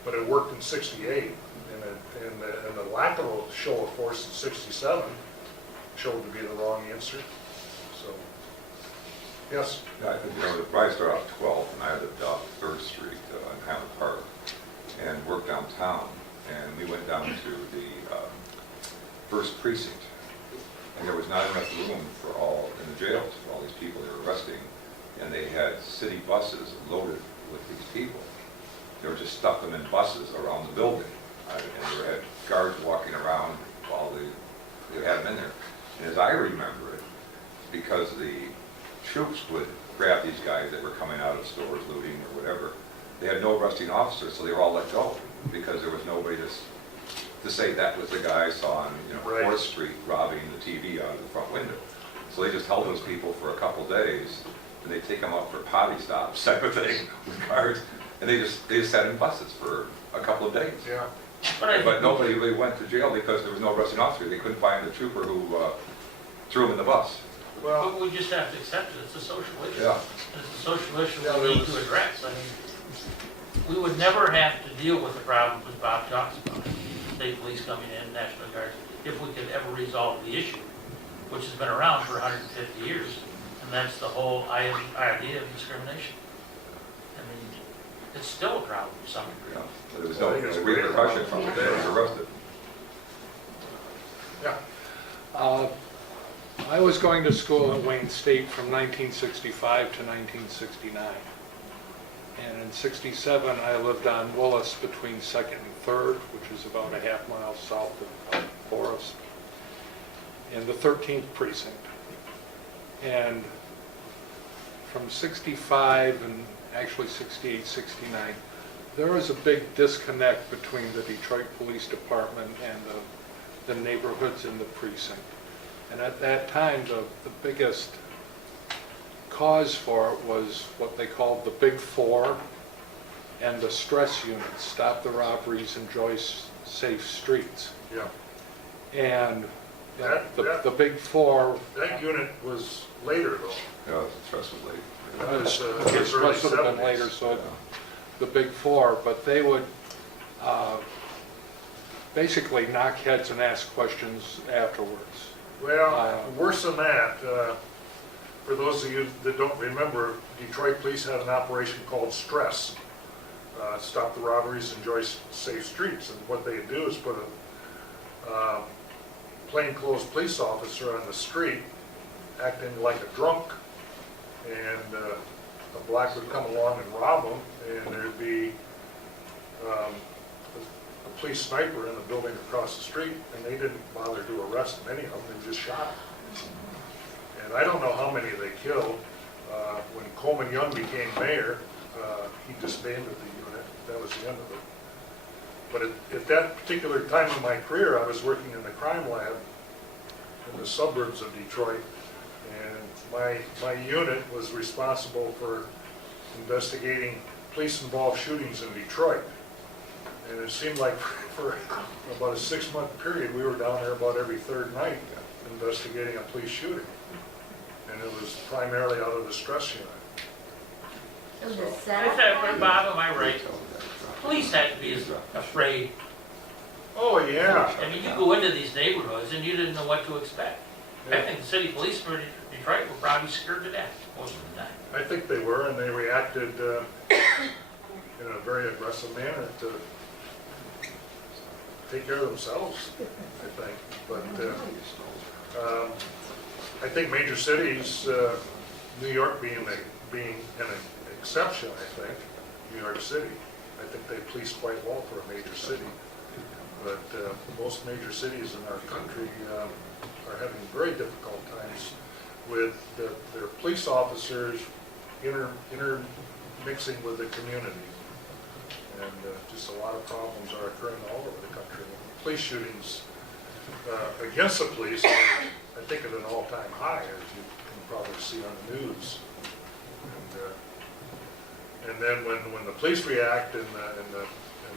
But it worked in '68, and the lack of a show of force in '67 showed to be the wrong answer. So, yes? Yeah, I think, the riots started out at 12, and I lived off 3rd Street in Highland Park and worked downtown. And we went down to the 1st precinct, and there was not enough room for all in the jails for all these people they were arresting, and they had city buses loaded with these people. They were just stuck them in buses around the building, and they had guards walking around while they had them in there. And as I remember it, because the troops would grab these guys that were coming out of stores looting or whatever, they had no arresting officers, so they were all let go because there was nobody to say that was the guy I saw on Right. 4th Street robbing the TV out of the front window. So they just held those people for a couple days, and they take them out for potty stops type of thing with guards, and they just sat in buses for a couple of days. Yeah. But nobody really went to jail because there was no arresting officer. They couldn't find the trooper who threw him in the bus. Well, But we just have to accept it, it's a social issue. Yeah. It's a social issue Yeah, we there need to was- address. I mean, we would never have to deal with the problem that Bob talks about, state police coming in, National Guard, if we could ever resolve the issue, which has been around for 150 years, and that's the whole idea of discrimination. I mean, it's still a problem to some degree. Yeah. But there was no repercussion from it. They were arrested. yeah. I was going to school at Wayne State from 1965 to 1969. And in '67, I lived on Willis between 2nd and 3rd, which is about a half mile south of Forest, in the 13th precinct. And from '65 and actually '68, '69, there was a big disconnect between the Detroit Police Department and the neighborhoods in the precinct. And at that time, the biggest cause for it was what they called the Big Four and the stress units, Stop the Robberies, Enjoy Safe Streets. Yeah. And That- the Big Four, That unit was later though. Yeah, the stress was late. That was, the early stress would have been 70s. later, so the Big Four, but they would basically knock heads and ask questions afterwards. Well, worse than that, for those of you that don't remember, Detroit police had an operation called Stress. Stop the Robberies, Enjoy Safe Streets. And what they do is put a plainclothes police officer on the street acting like a drunk, and a black would come along and rob him, and there'd be a police sniper in the building across the street, and they didn't bother to arrest many of them, they just shot them. And I don't know how many they killed. When Coleman Young became mayor, he disbanded the unit. That was the end of it. But at that particular time of my career, I was working in the crime lab in the suburbs of Detroit, and my unit was responsible for investigating police-involved shootings in Detroit. And it seemed like for about a 6-month period, we were down there about every 3rd night investigating a police shooting. And it was primarily out of the stress unit. So the Is setup that, then? Bob, am I right? Police have to be as afraid. Oh, yeah. I mean, you go into these neighborhoods and you didn't know what to expect. I think the city policemen in Detroit were probably scared to death most of the time. I think they were, and they reacted in a very aggressive manner to take care of themselves, I think. But I think major cities, New York being an exception, I think, New York City, I think they police quite well for a major city. But most major cities in our country are having very difficult times with their police officers intermixing with the community. And just a lot of problems are occurring all over the country. Police shootings against the police, I think, at an all-time high, as you can probably see on the news. And then when the police react and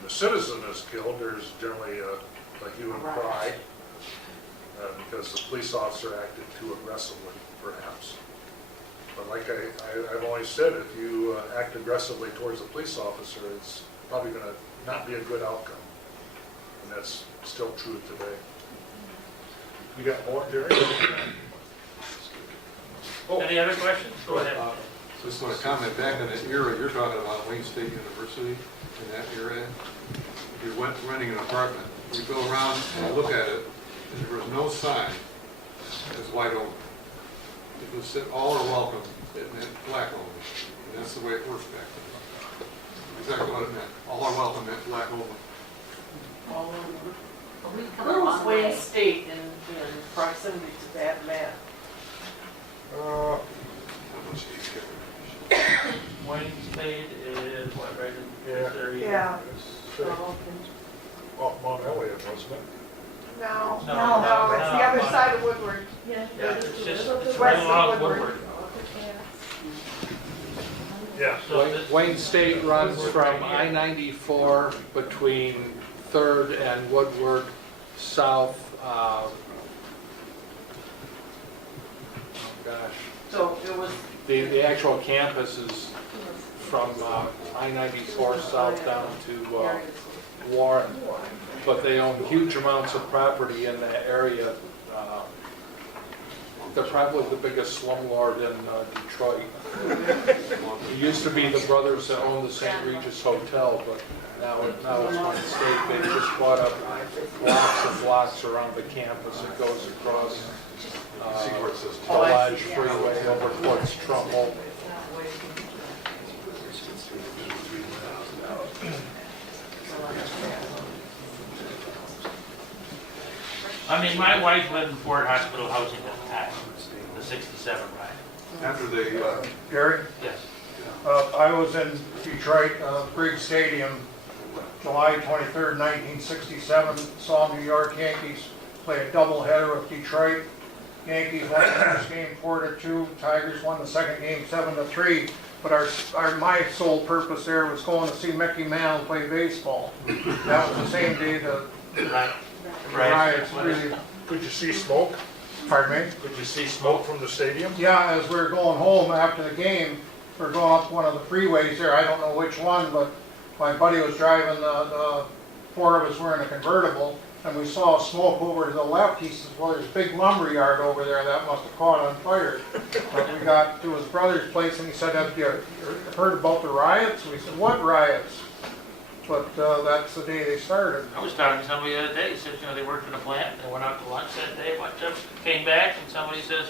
the citizen is killed, there's generally a hue and cry because the police officer acted too aggressively, perhaps. But like I've always said, if you act aggressively towards a police officer, it's probably going to not be a good outcome. And that's still true today. You got more, Jerry? Oh. Any other questions? Go ahead. Just want to comment back on that era, you're talking about Wayne State University in that area. If you went renting an apartment, you go around and look at it, and there was no sign that was white only. It was said all are welcome, it meant black only. And that's the way it works back then. Exactly what it meant. All are welcome meant black only. But we've come Where a was long Wayne way. State in proximity to that map? How much do you get? Wayne State is what, right in Yeah. this area? Yeah. Off Mount Elliott, wasn't it? No, No, no, it's the other no. side of Woodward. Yeah. Yeah, it's just, it's West right of along Woodward. Woodward. Yeah. So this- Wayne State runs from I-94 between 3rd and Woodward south. Oh gosh, So it was, the actual campus is from I-94 south down to Warren, but they own huge amounts of property in that area. They're probably the biggest slumlord in Detroit. It used to be the brothers that owned the St. Regis Hotel, but now it's Wayne State. They just bought up blocks and blocks around the campus. It goes across See where it says the Lodge Freeway over towards Trumbull. I mean, my wife lived in Ford Hospital Housing at the time, the 67 riot. After they, Gary, Yes. I was in Detroit, Briggs Stadium, July 23rd, 1967, saw New York Yankees play a doubleheader with Detroit. Yankees won the first game 4-2, Tigers won the second game 7-3, but my sole purpose there was going to see Mickey Mantle play baseball. That was the same day the Right. riots really, Could you see smoke? pardon me? Could you see smoke from the stadium? Yeah, as we were going home after the game, we were going up one of the freeways there, I don't know which one, but my buddy was driving, the four of us were in a convertible, and we saw smoke over to the left. He says, well, there's a big lumber yard over there, that must have caught on fire. But we got to his brother's place, and he said, have you heard about the riots? We said, what riots? But that's the day they started. I was talking to somebody the other day, he said, they worked in a plant, they went out to lunch that day, a bunch of them came back, and somebody says,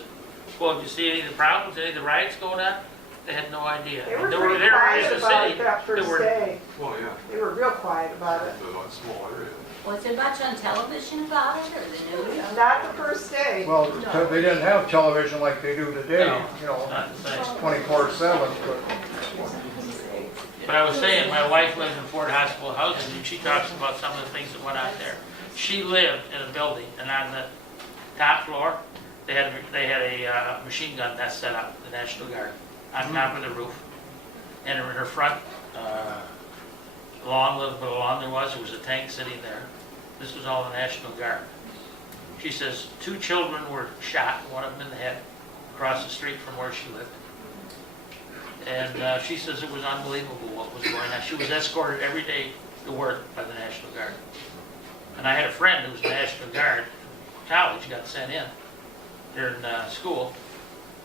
well, did you see any of the problems, any of the riots going on? They had no idea. They were They pretty there quiet is the about city. it that They first were- day. well, yeah, They were real quiet about it. the small area. Was there much on television about it, or the news? Not the first day. Well, they didn't have television like they do today, No. you know, Not the same. 24/7, but But I was saying, my wife lives in Ford Hospital Housing, and she talks about some of the things that went on there. She lived in a building, and on the top floor, they had a machine gun nest set up, the National Guard, on top of the roof. And in her front lawn, little bit of lawn there was a tank sitting there. This was all the National Guard. She says 2 children were shot, one of them in the head, across the street from where she lived. And she says it was unbelievable what was going on. She was escorted every day to work by the National Guard. And I had a friend who was National Guard, college, got sent in during school.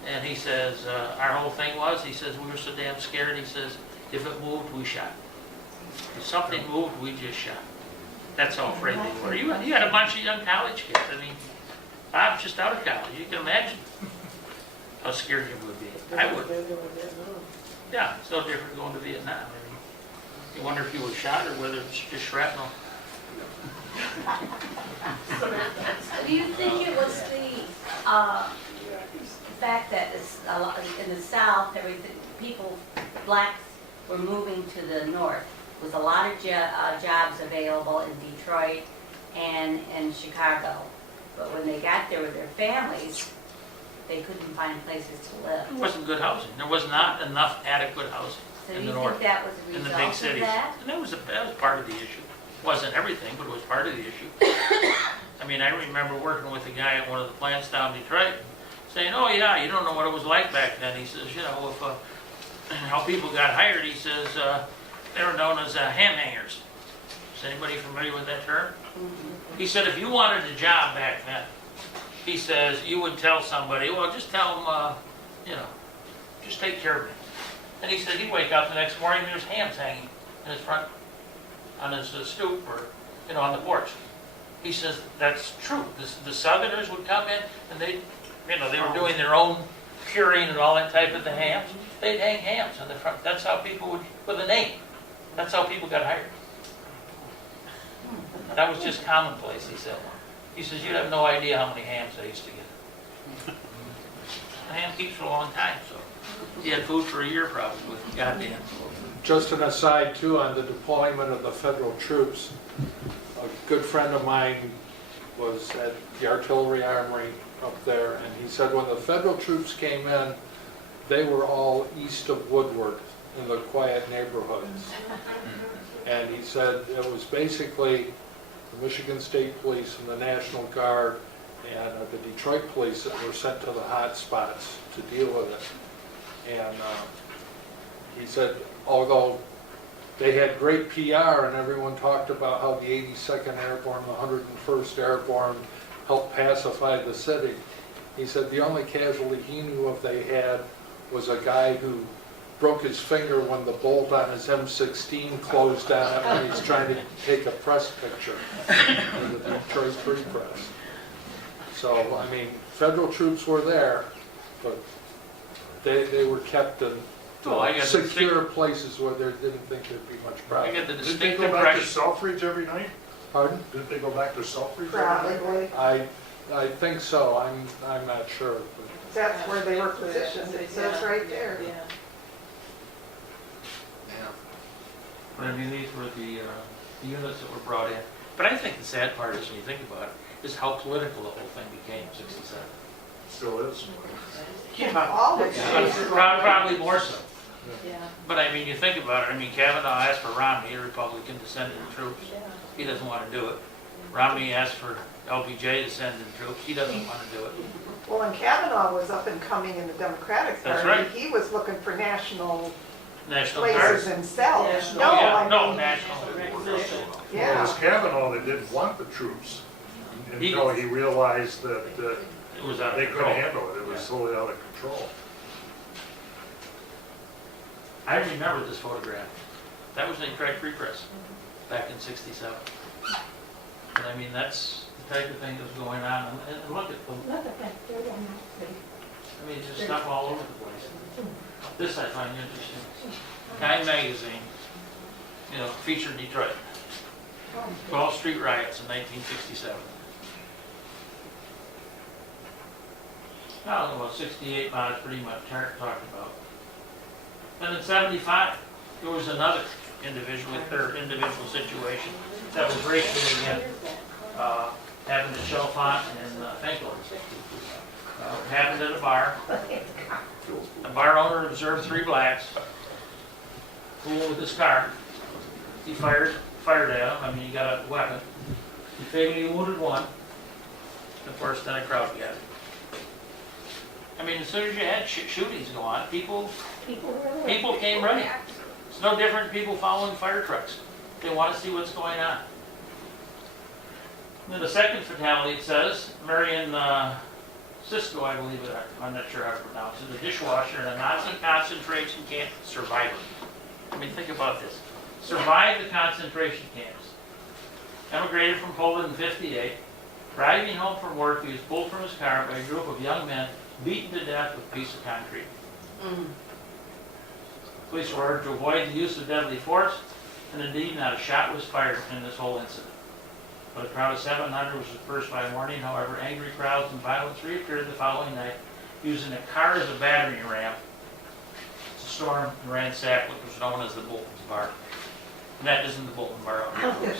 And he says, our whole thing was, he says, we were so damn scared, he says, if it moved, we shot. If something moved, we just shot. That's how afraid they were. You had a bunch of young college kids. I mean, Bob's just out of college. You can imagine how scared you would be. I would. Yeah, it's no different going to Vietnam. I mean, you wonder if you were shot or whether it's just shrapnel. Do you think it was the fact that in the South, everything, people, blacks were moving to the North? Was a lot of jobs available in Detroit and in Chicago. But when they got there with their families, they couldn't find places to live. There wasn't good housing. There was not enough adequate housing So in do the you North, think that was a in the result big of cities. that? And that was part of the issue. Wasn't everything, but it was part of the issue. I mean, I remember working with a guy at one of the plants down in Detroit, saying, "Oh yeah, you don't know what it was like back then." He says, "You know, if how people got hired," he says, they were known as ham hangers. Is anybody familiar with that term? He said, if you wanted a job back then, he says, you would tell somebody, well, just tell them, you know, just take care of me. And he said, he'd wake up the next morning, there's hams hanging in his front, on his stoop or, you know, on the porch. He says, that's true. The Southerners would come in and they were doing their own curing and all that type of the hams. They'd hang hams on the front. That's how people would, with a name. That's how people got hired. That was just commonplace, he said. He says, you'd have no idea how many hams I used to get. A ham keeps for a long time, so he had food for a year probably. Goddamn. Just an aside too, on the deployment of the federal troops, a good friend of mine was at the artillery armory up there, and he said when the federal troops came in, they were all east of Woodward in the quiet neighborhoods. And he said it was basically the Michigan State Police and the National Guard and the Detroit Police that were sent to the hot spots to deal with it. And he said, although they had great PR and everyone talked about how the 82nd Airborne, the 101st Airborne helped pacify the city, he said the only casualty he knew of they had was a guy who broke his finger when the bolt on his M16 closed on it when he's trying to take a press picture in the Detroit Free Press. So, I mean, federal troops were there, but they were kept in secure places where they didn't think there'd be much I problem. get the Didn't they distinct go back to impression. Selfridge every night? Pardon? Didn't they go back to Selfridge every night? Probably. I think so. I'm not sure. But That's where they were positioned. It says right there. But I mean, these were the units that were brought in. But I think the sad part is, when you think about it, is how political the whole thing became in '67. Still is. All the Yeah, probably more so. But I mean, you think about it, I mean, Kavanaugh asked for Romney, a Republican, to send in troops. He doesn't want to do it. Romney asked for LBJ to send in troops. He doesn't want to do it. Well, and Kavanaugh was up and coming in the Democratic That's Party. right. He was looking for national National places Guard. himself. Yeah. No, I No, mean, national. Well, it yeah. was Kavanaugh that didn't want the troops until he realized that It was out they of couldn't control. handle it. It was totally out of control. I remember this photograph. That was in Detroit Free Press back in '67. And I mean, that's the type of thing that was going on. And look at them. I mean, there's stuff all over the place. This I find interesting. Time magazine, you know, featured Detroit. 12th Street riots in 1967. I don't know, about 68 miles pretty much talked about. And in '75, there was another individual with their individual situation that was racing again, having a shell font in Finkel. Happened at a bar. The bar owner observed 3 blacks fooling with his car. He fired at him. I mean, he got a weapon. He fatally wounded one. Of course, then a crowd gathered. I mean, as soon as you had shootings go on, people came running. It's no different than people following fire trucks. They want to see what's going on. And then the second fatality, it says, Marion Cisco, I believe it, I'm not sure how to pronounce it, a dishwasher in a Nazi concentration camp survivor. I mean, think about this. Survived the concentration camps. Emigrated from Poland in '58. Driving home from work, he was pulled from his car by a group of young men, beaten to death with a piece of concrete. Police were ordered to avoid the use of deadly force, and indeed not a shot was fired in this whole incident. But a crowd of 700 was dispersed by morning. However, angry crowds and violence reappeared the following night, using a car as a battering ram to storm and ransack what was known as the Bolton's Bar. And that isn't the Bolton Bar out here.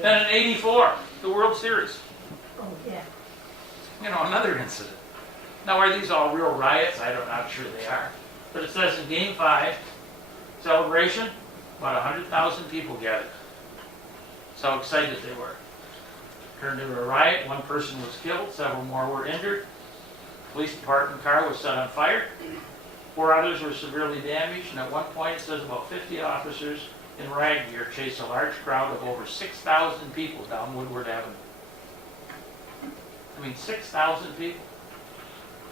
Then in '84, the World Series. Oh, yeah. You know, another incident. Now, are these all real riots? I'm not sure they are. But it says in Game 5, celebration, about 100,000 people gathered. That's how excited they were. Turned into a riot. One person was killed. Several more were injured. Police department car was set on fire. 4 others were severely damaged. And at one point, it says about 50 officers in riot gear chased a large crowd of over 6,000 people down Woodward Avenue. I mean, 6,000 people.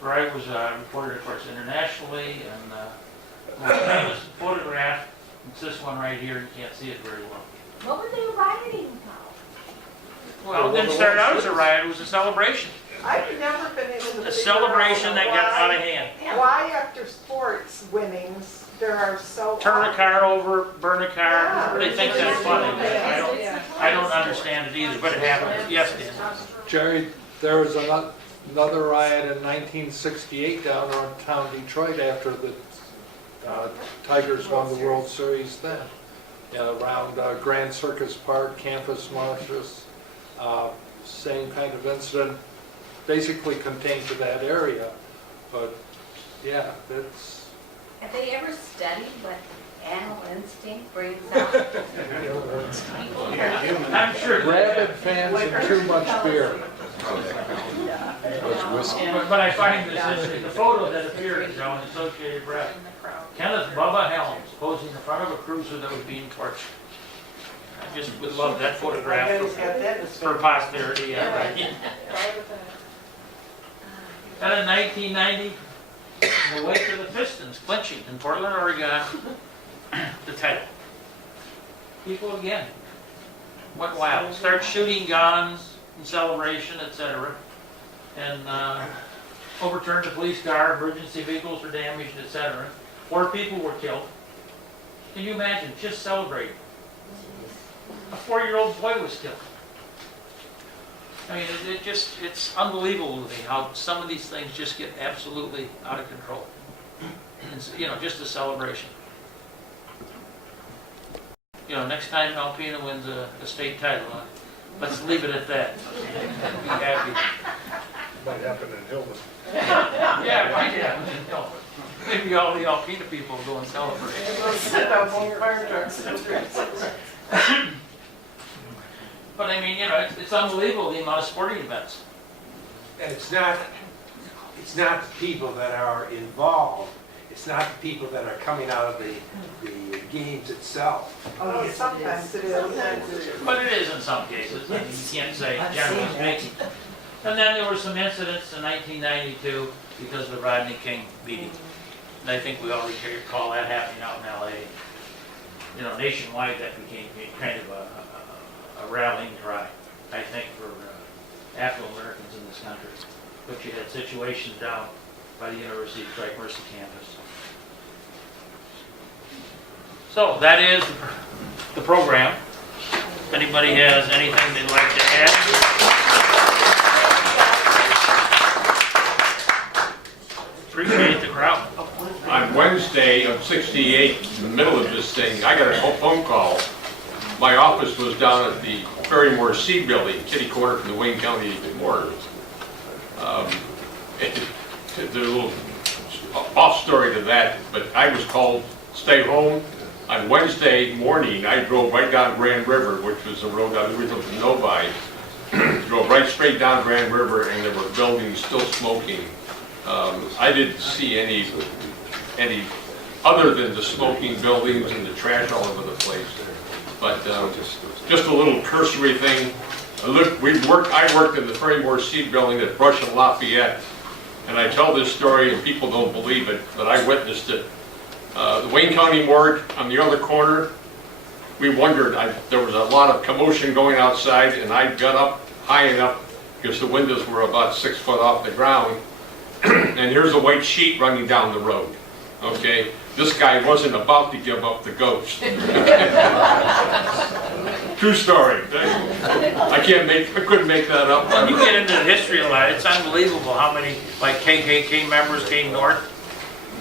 The riot was reported, of course, internationally, and the most famous photograph, it's this one right here, you can't see it very well. What were they rioting about? Well, it didn't start out as a riot, it was a celebration. I've never been able to figure out A celebration that got out of hand. why after sports winnings, there are so. Turn a car over, burn a car, Yeah. they think that's funny. I don't understand it either, but it happened. Yes, Dan? Jerry, there was another riot in 1968 downtown Detroit after the Tigers won the World Series then. Around Grand Circus Park, campus marches, same kind of incident, basically contained to that area. But yeah, that's... Have they ever studied what animal instinct brings out? I'm sure. Rabid fans and too much beer. But I find this interesting. The photo that appeared is on Associated Press. Kenneth Bubba Helms posing in front of a cruiser that was being torched. I just would love that photograph for posterity. Yeah, right. And in 1990, in the wake of the Pistons clinching in Portland, Oregon, the title. People again went wild, start shooting guns in celebration, etc. And overturned the police car, emergency vehicles were damaged, etc. 4 people were killed. Can you imagine, just celebrating? A 4-year-old boy was killed. I mean, it's unbelievable to me how some of these things just get absolutely out of control. It's, you know, just a celebration. You know, next time Alpena wins a state title, let's leave it at that. Be happy. Might happen in Hillman. Yeah, it might happen in Hillman. Maybe all the Alpena people will go and celebrate. But I mean, you know, it's unbelievable the amount of sporting events. And it's not the people that are involved, it's not the people that are coming out of the games itself. Oh, sometimes it is. But it is in some cases. I mean, you can't say generally speaking. And then there were some incidents in 1992 because of the Rodney King beating. And I think we all recall that happening out in LA. You know, nationwide that became kind of a rallying cry, I think, for Afro-Americans in this country. But you had situations down by the University of Detroit Mercy campus. So that is the program. If anybody has anything they'd like to add. Appreciate the crowd. On Wednesday of '68, in the middle of this thing, I got a phone call. My office was down at the Ferrymore Seed Building, kitty corner from the Wayne County border. The little off story to that, but I was called stay home. On Wednesday morning, I drove right down Grand River, which was a road I was originally from Novi. Drove right straight down Grand River, and there were buildings still smoking. I didn't see any any, other than the smoking buildings and the trash all over the place. But just a little cursory thing. I worked in the Ferrymore Seed Building at Brush and Lafayette, and I tell this story and people don't believe it, but I witnessed it. The Wayne County Morgue on the other corner, we wondered, there was a lot of commotion going outside, and I got up high enough because the windows were about 6 foot off the ground, and here's a white sheet running down the road, okay? This guy wasn't about to give up the ghost. True story. I couldn't make that up. When you get into the history of that, it's unbelievable how many, like KKK members came north,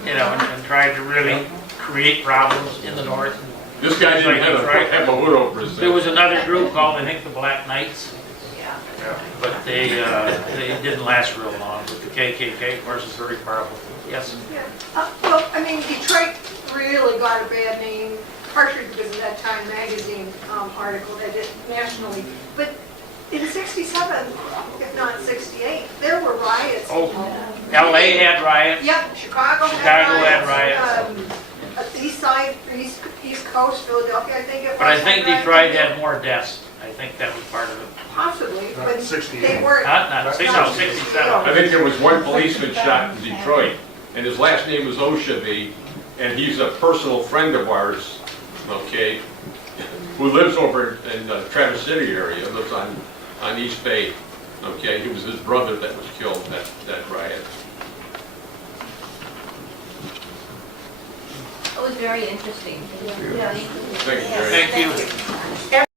you know, and tried to really create problems in the north. This guy didn't have a hood over his head. There was another group called, I think, the Black Knights, Yeah. but they didn't last real long. But the KKK, of course, is very powerful. Yes? Yeah. Well, I mean, Detroit really got a bad name, partially because of that Time magazine article they did nationally. But in 67, if not 68, there were riots. Oh, LA had riots. Yep, Chicago had riots. East side, East Coast, Philadelphia, I think it was. But I think had Detroit riots. had more deaths. I think that was part of it. Possibly, Not but 68. they weren't. Not 67. I think there was one policeman shot in Detroit, and his last name was Oshavy, and he's a personal friend of ours, okay, who lives over in the Traverse City area, lives on East Bay, okay? It was his brother that was killed in that riot. It was very interesting. Yeah. Thank you, Jerry. Thank you.